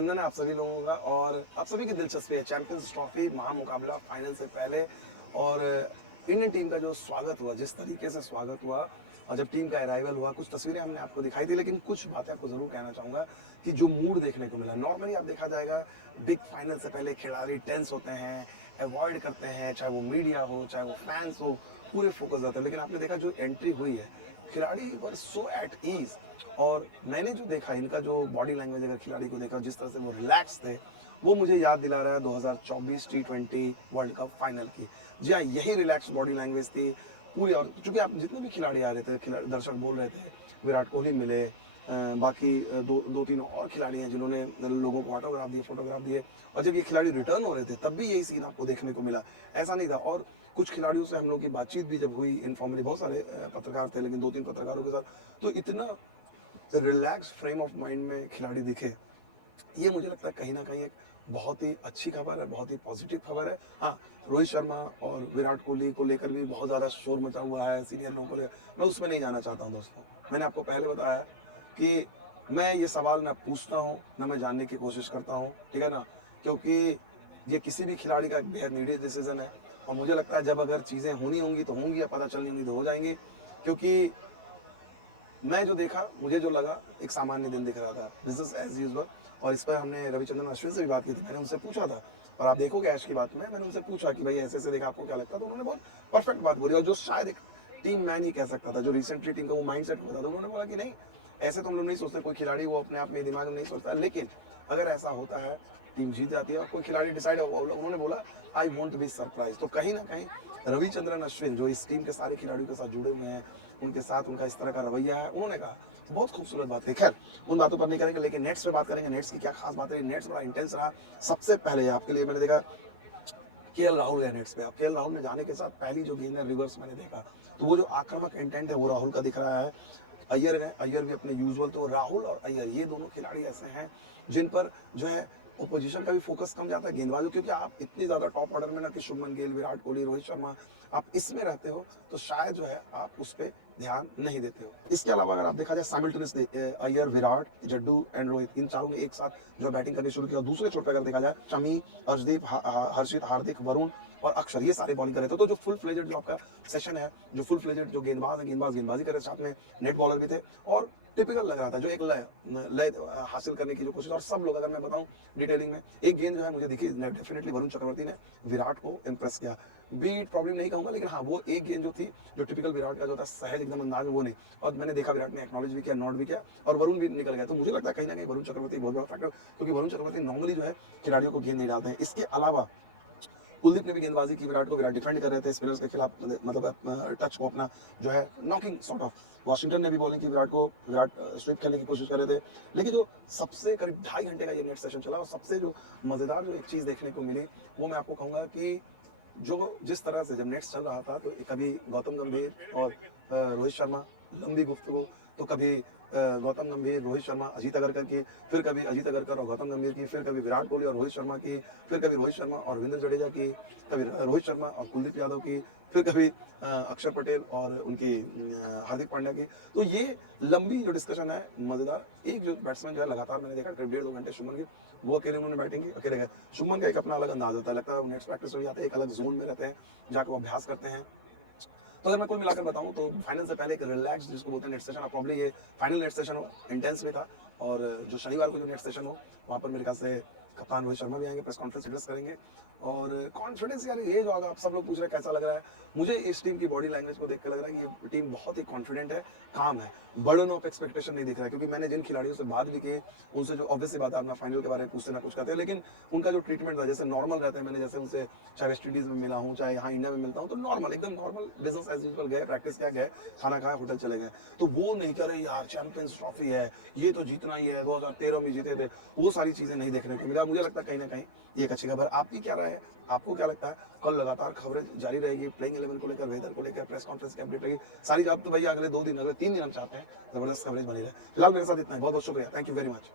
अभिनंदन है आप सभी लोगों का और आप सभी की दिलचस्पी है चैंपियंस ट्रॉफी महामुकाबला फाइनल से पहले। और इंडियन टीम का जो स्वागत हुआ, जिस तरीके से स्वागत हुआ और जब टीम का अराइवल हुआ, कुछ तस्वीरें हमने आपको दिखाई थी, लेकिन कुछ बातें आपको जरूर कहना चाहूंगा कि जो मूड देखने को मिला, नॉर्मली आप देखा जाएगा बिग फाइनल से पहले खिलाड़ी टेंस होते हैं, अवॉइड करते हैं, चाहे वो मीडिया हो चाहे वो फैंस हो, पूरे फोकस रहते हैं। लेकिन आपने देखा जो एंट्री हुई है, खिलाड़ी वर सो एट ईज। और मैंने जो देखा इनका जो बॉडी लैंग्वेज, अगर खिलाड़ी को देखा जिस तरह से वो रिलैक्स थे, वो मुझे याद दिला रहा है 2024 T20 वर्ल्ड कप फाइनल की। जी हाँ, यही रिलैक्स बॉडी लैंग्वेज थी पूरी। और चूंकि आप जितने भी खिलाड़ी आ रहे थे, दर्शक बोल रहे थे, विराट कोहली मिले, बाकी दो तीन और खिलाड़ी हैं जिन्होंने लोगों को ऑटोग्राफ दिए, फोटोग्राफ दिए। और जब ये खिलाड़ी रिटर्न हो रहे थे तब भी यही सीन आपको देखने को मिला, ऐसा नहीं था। और कुछ खिलाड़ियों से हम लोग की बातचीत भी जब हुई इनफॉर्मली, बहुत सारे पत्रकार थे लेकिन दो तीन पत्रकारों के साथ, तो इतना रिलैक्स फ्रेम ऑफ माइंड में खिलाड़ी दिखे, ये मुझे लगता है कहीं ना कहीं एक बहुत ही अच्छी खबर है, बहुत ही पॉजिटिव खबर है। हाँ, रोहित शर्मा और विराट कोहली को लेकर भी बहुत ज़्यादा शोर मचा हुआ है सीनियर लोगों को लेकर, मैं उसमें नहीं जाना चाहता हूँ दोस्तों। मैंने आपको पहले बताया कि मैं ये सवाल ना पूछता हूँ ना मैं जानने की कोशिश करता हूँ, ठीक है ना, क्योंकि ये किसी भी खिलाड़ी का एक बेहद नीडेड डिसीजन है। और मुझे लगता है जब अगर चीज़ें होनी होंगी तो होंगी, या पता चलनी होंगी तो हो जाएंगी। क्योंकि मैं जो देखा, मुझे जो लगा, एक सामान्य दिन दिख रहा था, बिजनेस एज यूजुअल। और इस पर हमने रविचंद्रन अश्विन से भी बात की थी, मैंने उनसे पूछा था, और आप देखोगे ऐश की बात में, मैंने उनसे पूछा कि भाई ऐसे ऐसे देखा, आपको क्या लगता है, तो उन्होंने बहुत परफेक्ट बात बोली। और जो शायद एक टीम मैन ही कह सकता था, जो रिसेंटली टीम का वो माइंड सेट होता था, उन्होंने बोला कि नहीं, ऐसे तो हम लोग नहीं सोचते, कोई खिलाड़ी वो अपने आप में दिमाग में नहीं सोचता, लेकिन अगर ऐसा होता है, टीम जीत जाती है और कोई खिलाड़ी डिसाइड, उन्होंने बोला आई वॉन्ट बी सरप्राइज। तो कहीं ना कहीं रविचंद्रन अश्विन जो इस टीम के सारे खिलाड़ियों के साथ जुड़े हुए हैं, उनके साथ उनका इस तरह का रवैया है, उन्होंने कहा बहुत खूबसूरत बात है। खैर, उन बातों पर नहीं करेंगे, लेकिन नेट्स पे बात करेंगे। नेट्स की क्या खास बात है, नेट्स बड़ा इंटेंस रहा। सबसे पहले आपके लिए मैंने देखा केएल राहुल है नेट्स पे। अब केएल राहुल ने जाने के साथ पहली जो गेंद है रिवर्स मैंने देखा, तो वो जो आक्रामक इंटेंट है वो राहुल का दिख रहा है। अय्यर है, अय्यर भी अपने यूजुअल, तो राहुल और अय्यर ये दोनों खिलाड़ी ऐसे हैं जिन पर जो है ओपोजिशन का भी फोकस कम जाता है, गेंदबाजों, क्योंकि आप इतनी ज्यादा टॉप ऑर्डर में ना कि शुभमन गिल, विराट कोहली, रोहित शर्मा, आप इसमें रहते हो, तो शायद जो है आप उस पर ध्यान नहीं देते हो। इसके अलावा अगर आप देखा जाए साइमल्टेनियसली अय्यर, विराट, जड्डू एंड रोहित, इन चारों ने एक साथ जो बैटिंग करनी शुरू किया। दूसरे छोर पे अगर देखा जाए शमी, अर्शदीप, हर्षित, हार्दिक, वरुण और अक्षर, ये सारे बॉलिंग कर रहे थे। तो जो फुल फ्लेजेड जो आपका सेशन है, जो फुल फ्लेजेड जो गेंदबाज है, गेंदबाजी कर रहे, साथ में नेट बॉलर भी थे। और टिपिकल लग रहा था, जो एक लय लय हासिल करने की जो कोशिश। और सब लोग, अगर मैं बताऊं डिटेलिंग में, एक गेंद जो है मुझे दिखी, डेफिनेटली वरुण चक्रवर्ती ने विराट को इंप्रेस किया। बीट प्रॉब्लम नहीं कहूंगा, लेकिन हाँ, वो एक गेंद जो थी, जो टिपिकल विराट का जो था, सहज एकदम अंदाज में, वो नहीं। और मैंने देखा विराट ने एक्नॉलेज भी किया, नॉट भी किया, और वरुण भी निकल गया। तो मुझे लगता है कहीं ना कहीं वरुण चक्रवर्ती बहुत बड़ा फैक्टर, क्योंकि वरुण चक्रवर्ती नॉर्मली जो है खिलाड़ियों को गेंद नहीं डालते हैं। इसके अलावा कुलदीप ने भी गेंदबाजी की विराट को, विराट डिफेंड कर रहे थे स्पिनर्स के खिलाफ, मतलब टच को अपना जो है नॉकिंग सॉर्ट ऑफ। वॉशिंगटन ने भी बॉलिंग की विराट को, विराट स्वीप खेलने की कोशिश कर रहे थे। लेकिन जो सबसे करीब 2.5 घंटे का ये नेट सेशन चला, और सबसे जो मजेदार जो एक चीज देखने को मिली, वो मैं आपको कहूंगा कि जो जिस तरह से जब नेट्स चल रहा था, तो कभी गौतम गंभीर और रोहित शर्मा, लंबी गुफ्तगू, तो कभी गौतम गंभीर, रोहित शर्मा, अजीत अगरकर की, फिर कभी अजीत अगरकर और गौतम गंभीर की, फिर कभी विराट कोहली और रोहित शर्मा की, फिर कभी रोहित शर्मा और रविंद्र जडेजा की, कभी रोहित शर्मा और कुलदीप यादव की, फिर कभी अक्षर पटेल और उनकी हार्दिक पांड्या की। तो ये लंबी जो डिस्कशन है, मजेदार। एक जो बैट्समैन जो है लगातार मैंने देखा करीब 1.5-2 घंटे, शुभमन गिल, वो अकेले उन्होंने बैटिंग की, अकेले गए। शुभमन का एक अपना अलग अंदाज होता है, लगता है नेक्स्ट प्रैक्टिस हो जाते हैं, एक अलग जोन में रहते हैं, जाकर वो अभ्यास करते हैं। तो अगर मैं कुल मिलाकर बताऊं, तो फाइनल से पहले एक रिलैक्स जिसको बोलते हैं नेट सेशन, प्रॉब्ली ये फाइनल नेट सेशन हो, इंटेंस भी था। और जो शनिवार को जो नेट सेशन हो, वहां पर मेरे ख्याल से कप्तान रोहित शर्मा भी आएंगे, प्रेस कॉन्फ्रेंस एड्रेस करेंगे। और कॉन्फिडेंस, यार ये जो आप सब लोग पूछ रहे हैं कैसा लग रहा है, मुझे इस टीम की बॉडी लैंग्वेज को देख कर लग रहा है कि ये टीम बहुत ही कॉन्फिडेंट है, काम है, बर्डन ऑफ एक्सपेक्टेशन नहीं दिख रहा है। क्योंकि मैंने जिन खिलाड़ियों से बात भी की, उनसे जो ऑब्वियसली बात है, अपना फाइनल के बारे में पूछते ना कुछ कहते हैं, लेकिन उनका जो ट्रीटमेंट था, जैसे नॉर्मल रहते हैं, मैंने जैसे उनसे चाहे वेस्ट इंडीज में मिला हूँ, चाहे यहाँ इंडिया में मिलता हूँ, तो नॉर्मल, एकदम नॉर्मल, बिजनेस एज यूजुअल, गए प्रैक्टिस किया, गए खाना खाया, होटल चले गए। तो वो नहीं कर रहे यार चैंपियंस ट्रॉफी है, ये तो जीतना ही है, 2013 में जीते थे, वो सारी चीजें नहीं देखने को मिला। मुझे लगता है कहीं ना कहीं ये एक अच्छी खबर। आपकी क्या राय है, आपको क्या लगता है? कल लगातार खबरें जारी रहेगी, प्लेइंग 11 को लेकर, वेदर को लेकर, प्रेस कॉन्फ्रेंस की अपडेट रहेगी सारी। आप तो भैया अगले 2 दिन, अगले 3 दिन हम चाहते हैं जबरदस्त कवरेज बनी रहे। फिलहाल मेरे साथ इतना है, बहुत बहुत शुक्रिया, थैंक यू वेरी मच।